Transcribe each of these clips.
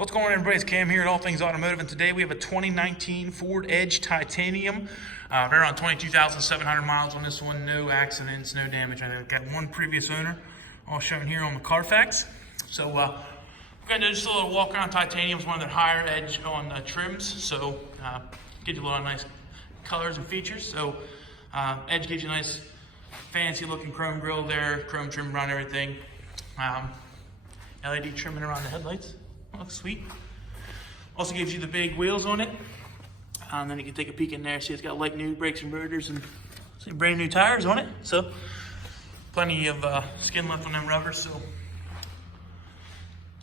What's going on, everybody? It's Cam here at All Things Automotive, and today we have a 2019 Ford Edge Titanium. Right around 22,700 miles on this one. No accidents, no damage. I've got one previous owner, all shown here on the Carfax. So we're going to do just a little walk around. Titanium is one of their higher edge on trims, so gives you a lot of nice colors and features. So Edge gives you a nice fancy looking chrome grille there, chrome trim around everything. LED trimming around the headlights. Looks sweet. Also gives you the big wheels on it. And then you can take a peek in there. See, it's got like new brakes and rotors and some brand new tires on it. So plenty of skin left on them rubbers. So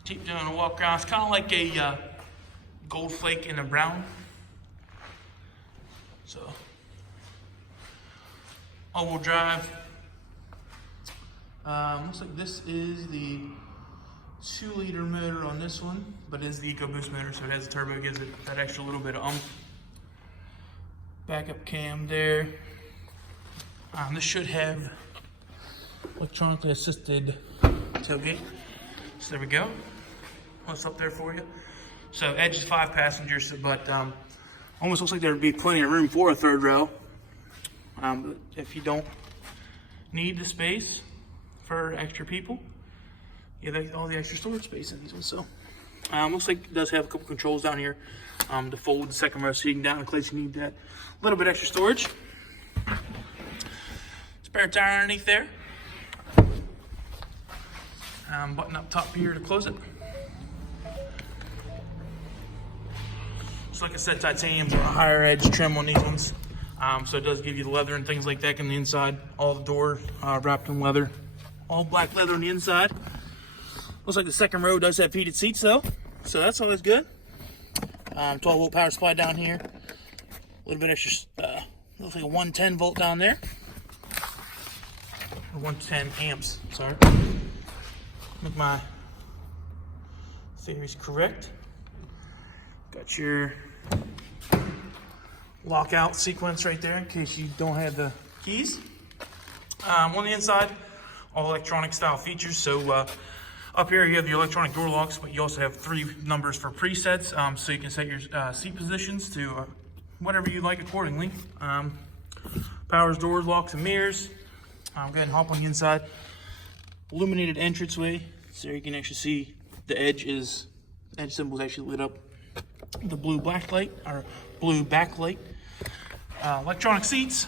keep doing a walk around. It's kind of like a gold flake in a brown. So all-wheel drive. Looks like this is the 2-liter motor on this one, but it is the EcoBoost motor, so it has a turbo, gives it that extra little bit of backup cam there. This should have electronically assisted tailgate. So there we go. What's up there for you? So Edge is 5 passengers, but almost looks like there would be plenty of room for a third row. If you don't need the space for extra people, you have all the extra storage space in these ones. So looks like it does have a couple controls down here to fold the second row seating down in case you need that little bit extra storage. Spare tire underneath there. Button up top here to close it. So like I said, titanium's a higher edge trim on these ones. So it does give you the leather and things like that on the inside. All the door wrapped in leather. All black leather on the inside. Looks like the second row does have heated seats though, so that's always good. 12-volt power supply down here. A little bit extra, looks like a 110 volt down there. Or 110 amps, sorry. Make my theories correct. Got your lockout sequence right there in case you don't have the keys. On the inside, all electronic style features. So up here you have your electronic door locks, but you also have 3 numbers for presets, so you can set your seat positions to whatever you like accordingly. Powers, doors, locks, and mirrors. Go ahead and hop on the inside. Illuminated entranceway, so you can actually see the Edge symbol is actually lit up. The blue backlight, or blue backlight. Electronic seats.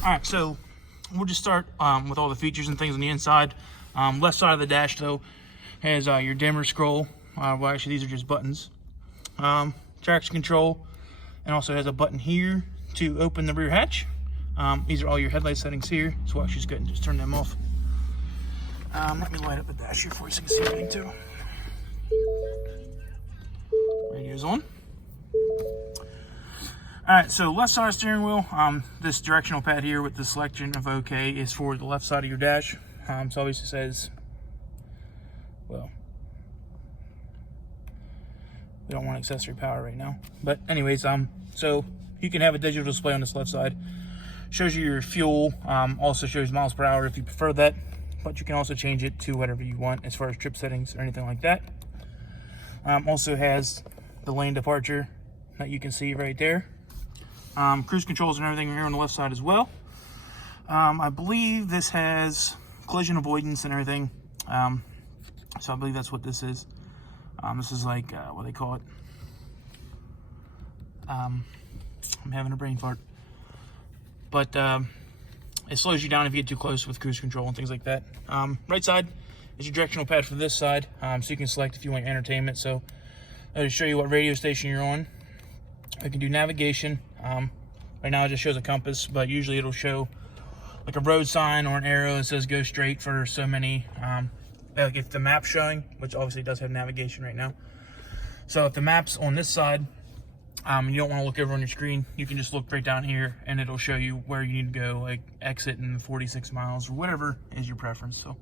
Alright, so we'll just start with all the features and things on the inside. Left side of the dash, though, has your dimmer scroll. Well, actually, these are just buttons. Traction control, and also has a button here to open the rear hatch. These are all your headlight settings here, so I'll just go ahead and just turn them off. Let me light up the dash here for you so you can see everything, too. Radio's on. Alright, so left side steering wheel, this directional pad here with the selection of OK is for the left side of your dash. So obviously it says, well, we don't want accessory power right now. But anyways, so you can have a digital display on this left side. Shows you your fuel, also shows miles per hour if you prefer that. But you can also change it to whatever you want as far as trip settings or anything like that. Also has the lane departure that you can see right there. Cruise controls and everything here on the left side as well. I believe this has collision avoidance and everything. So I believe that's what this is. This is like, what they call it. I'm having a brain fart. But it slows you down if you get too close with cruise control and things like that. Right side is your directional pad for this side. So you can select if you want your entertainment. So it'll show you what radio station you're on. I can do navigation. Right now it just shows a compass, but usually it'll show like a road sign or an arrow that says go straight for so many. Like if the map's showing, which obviously does have navigation right now. So if the map's on this side, and you don't want to look over on your screen, you can just look right down here and it'll show you where you need to go, like exit in 46 miles or whatever is your preference. So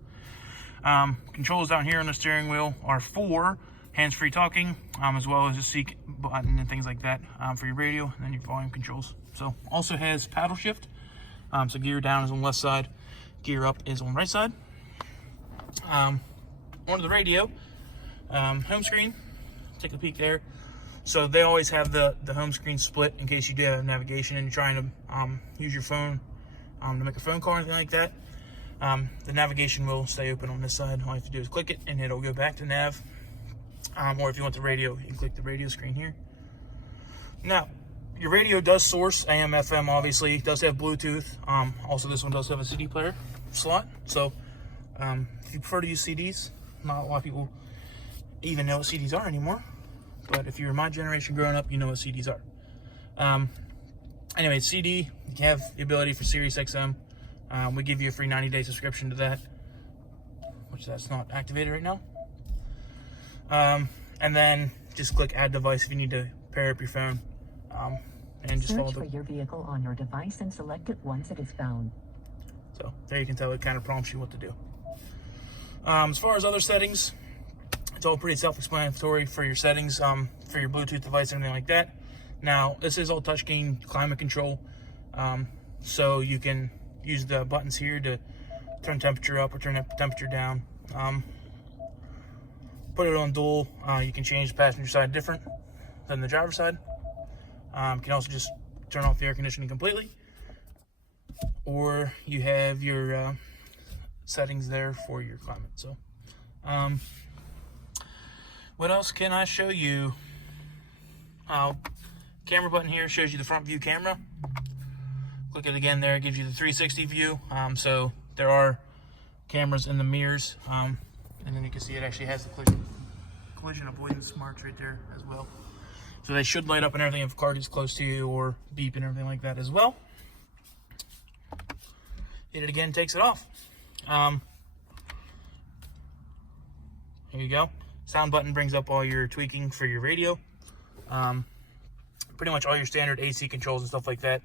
controls down here on the steering wheel are for hands-free talking, as well as a seek button and things like that for your radio, and then your volume controls. So also has paddle shift, so gear down is on the left side, gear up is on the right side. Onto the radio, home screen, take a peek there. So they always have the home screen split in case you do have navigation and you're trying to use your phone to make a phone call or anything like that. The navigation will stay open on this side. All you have to do is click it and it'll go back to nav. Or if you want the radio, you can click the radio screen here. Now, your radio does source AM, FM, obviously. It does have Bluetooth. Also, this one does have a CD player slot. So, if you prefer to use CDs, not a lot of people even know what CDs are anymore. But if you're my generation growing up, you know what CDs are. Anyway, CD, you have the ability for Sirius XM. We give you a free 90-day subscription to that, which that's not activated right now. And then just click add device if you need to pair up your phone. And just search for your vehicle on your device and select it once it is found. So there you can tell it kind of prompts you what to do. As far as other settings, it's all pretty self-explanatory for your settings, for your Bluetooth device and everything like that. Now, this is all touchscreen climate control, so you can use the buttons here to turn temperature up or turn temperature down. Put it on dual. You can change the passenger side different than the driver's side. You can also just turn off the air conditioning completely, or you have your settings there for your climate. So, what else can I show you? Camera button here shows you the front view camera. Click it again there, it gives you the 360 view. So there are cameras in the mirrors, and then you can see it actually has the collision avoidance marks right there as well. So they should light up and everything if a car gets close to you, or beep and everything like that as well. Hit it again, takes it off. Here you go. Sound button brings up all your tweaking for your radio. Pretty much all your standard AC controls and stuff like that.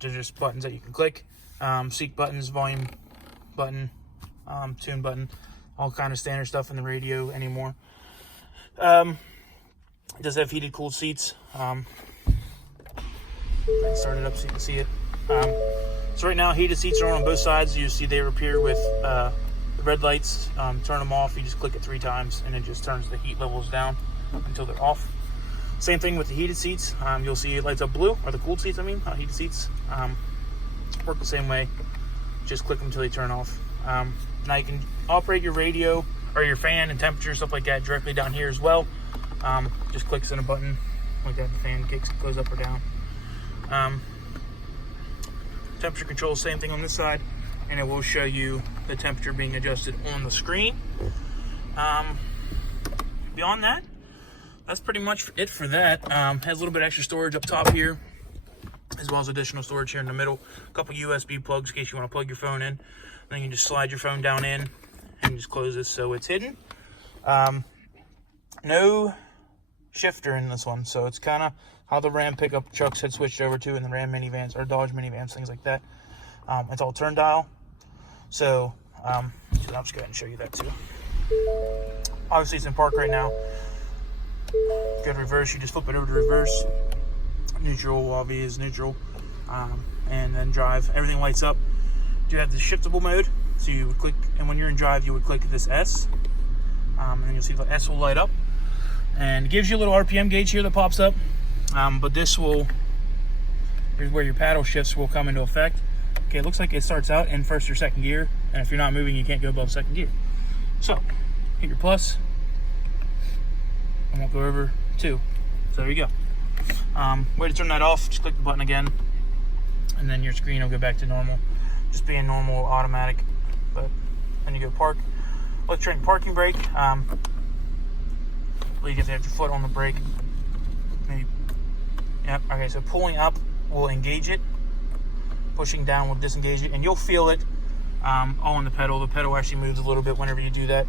They're just buttons that you can click. Seek buttons, volume button, tune button, all kind of standard stuff in the radio anymore. It does have heated, cooled seats. Start it up so you can see it. So right now, heated seats are on both sides. You see they appear with the red lights. Turn them off. You just click it 3 times, and it just turns the heat levels down until they're off. Same thing with the heated seats. You'll see it lights up blue, or the cooled seats, heated seats. Work the same way. Just click them until they turn off. Now you can operate your radio or your fan and temperature, stuff like that, directly down here as well. Just clicks in a button like that, the fan goes up or down. Temperature control, same thing on this side, and it will show you the temperature being adjusted on the screen. Beyond that, that's pretty much it for that. Has a little bit extra storage up top here, as well as additional storage here in the middle. A couple USB plugs in case you want to plug your phone in. Then you can just slide your phone down in and just close this so it's hidden. No shifter in this one, so it's kind of how the Ram pickup trucks had switched over to in the Ram minivans or Dodge minivans, things like that. It's all turn dial, so I'll just go ahead and show you that too. Obviously it's in park right now. Go to reverse, you just flip it over to reverse. Neutral, obviously is neutral, and then drive. Everything lights up. You have the shiftable mode, so you would click, and when you're in drive, you would click this S, and then you'll see the S will light up, and it gives you a little RPM gauge here that pops up. But this will, here's where your paddle shifts will come into effect. Okay, it looks like it starts out in first or second gear, and if you're not moving, you can't go above second gear. So, hit your plus, and we'll go over 2. So there you go. Way to turn that off, just click the button again, and then your screen will go back to normal. Just being normal, automatic. But then you go park. Electronic parking brake. Well, you get to have your foot on the brake. Maybe. Yep. Okay, so pulling up will engage it. Pushing down will disengage it, and you'll feel it all on the pedal. The pedal actually moves a little bit whenever you do that.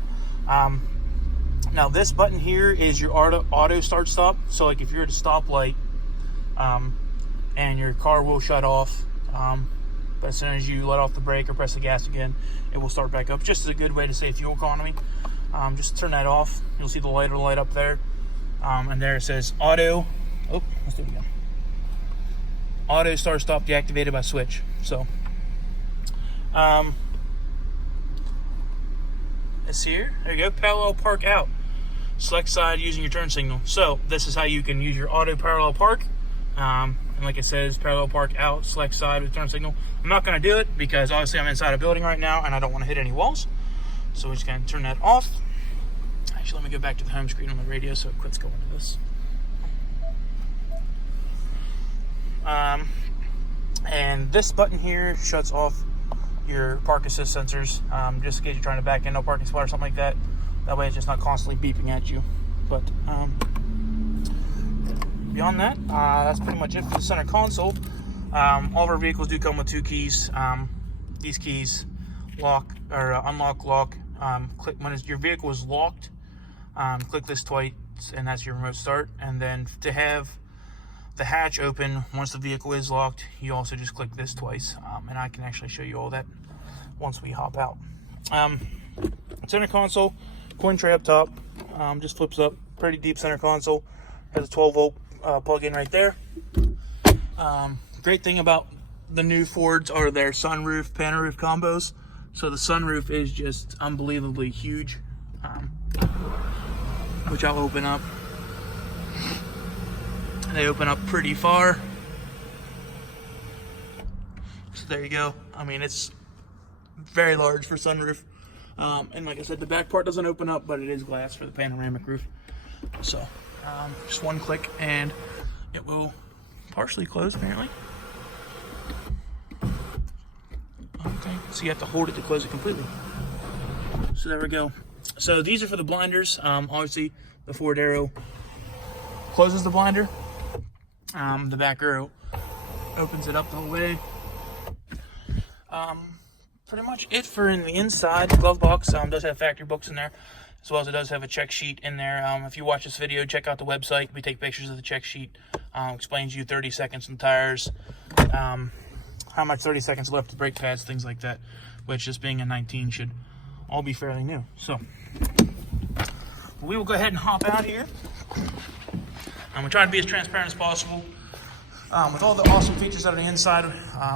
Now this button here is your auto start stop. So like if you're at a stoplight and your car will shut off, but as soon as you let off the brake or press the gas again, it will start back up. Just as a good way to save fuel economy. Just turn that off. You'll see the light will light up there. And there it says auto. Oh, let's do it again. Auto start stop deactivated by switch. So is here. There you go, parallel park out. Select side using your turn signal. So this is how you can use your auto parallel park. And like it says, parallel park out, select side with turn signal. I'm not going to do it because obviously I'm inside a building right now and I don't want to hit any walls. So we're just going to turn that off. Actually, let me go back to the home screen on the radio so it quits going to this. And this button here shuts off your park assist sensors, just in case you're trying to back into a parking spot or something like that. That way it's just not constantly beeping at you. But beyond that, that's pretty much it for the center console. All of our vehicles do come with 2 keys. These keys lock or unlock, lock. Click when your vehicle is locked. Click this twice, and that's your remote start. And then to have the hatch open once the vehicle is locked, you also just click this twice, and I can actually show you all that once we hop out. Center console, coin tray up top, just flips up. Pretty deep center console. Has a 12-volt plug-in right there. Great thing about the new Fords are their sunroof, panel-roof combos. So the sunroof is just unbelievably huge, which I'll open up. They open up pretty far. So there you go. I mean, it's very large for sunroof. And like I said, the back part doesn't open up, but it is glass for the panoramic roof. So just one click and it will partially close, apparently. Okay, so you have to hold it to close it completely. So there we go. So these are for the blinders. Obviously, the Ford Aero closes the blinder. The back arrow opens it up the whole way. Pretty much it for in the inside. The glove box does have factory books in there, as well as it does have a check sheet in there. If you watch this video, check out the website. We take pictures of the check sheet. Explains you 30 seconds on the tires, how much 30 seconds left to brake pads, things like that, which just being a 19 should all be fairly new. So we will go ahead and hop out here. We try to be as transparent as possible. With all the awesome features on the inside,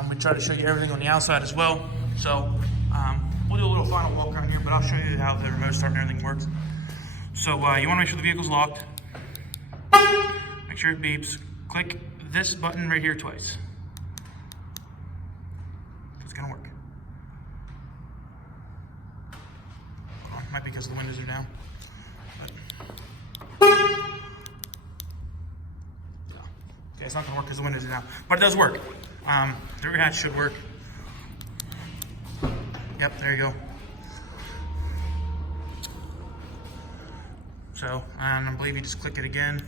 we try to show you everything on the outside as well. So we'll do a little final walk around here, but I'll show you how the remote start and everything works. So you want to make sure the vehicle's locked. Make sure it beeps. Click this button right here twice. It's gonna work. Oh, it might be because the windows are down. Okay, it's not gonna work because the windows are down, but it does work. The rear hatch should work. Yep, there you go. So, I believe you just click it again,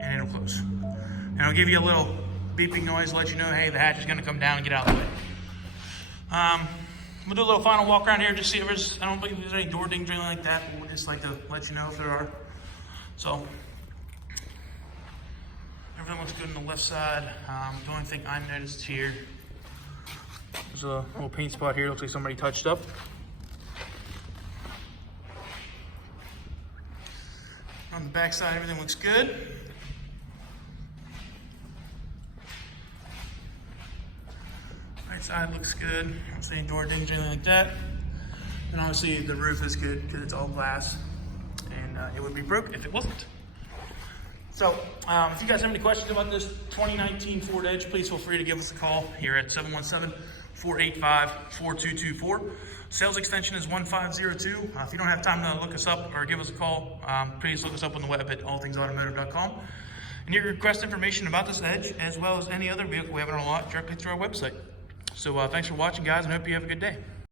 and it'll close. And it'll give you a little beeping noise to let you know, hey, the hatch is gonna come down and get out of the way. We'll do a little final walk around here, just see if there's, I don't believe there's any door dings or anything like that, but we'll just like to let you know if there are. So, everything looks good on the left side. The only thing I noticed here, there's a little paint spot here. Looks like somebody touched up. On the back side, everything looks good. Right side looks good. I don't see any door dings or anything like that. And obviously the roof is good because it's all glass, and it would be broke if it wasn't. So, if you guys have any questions about this 2019 Ford Edge, please feel free to give us a call here at 717-485-4224. Sales extension is 1502. If you don't have time to look us up or give us a call, please look us up on the web at allthingsautomotive.com. And you can request information about this Edge, as well as any other vehicle we have on our lot, directly through our website. So, thanks for watching, guys, and hope you have a good day.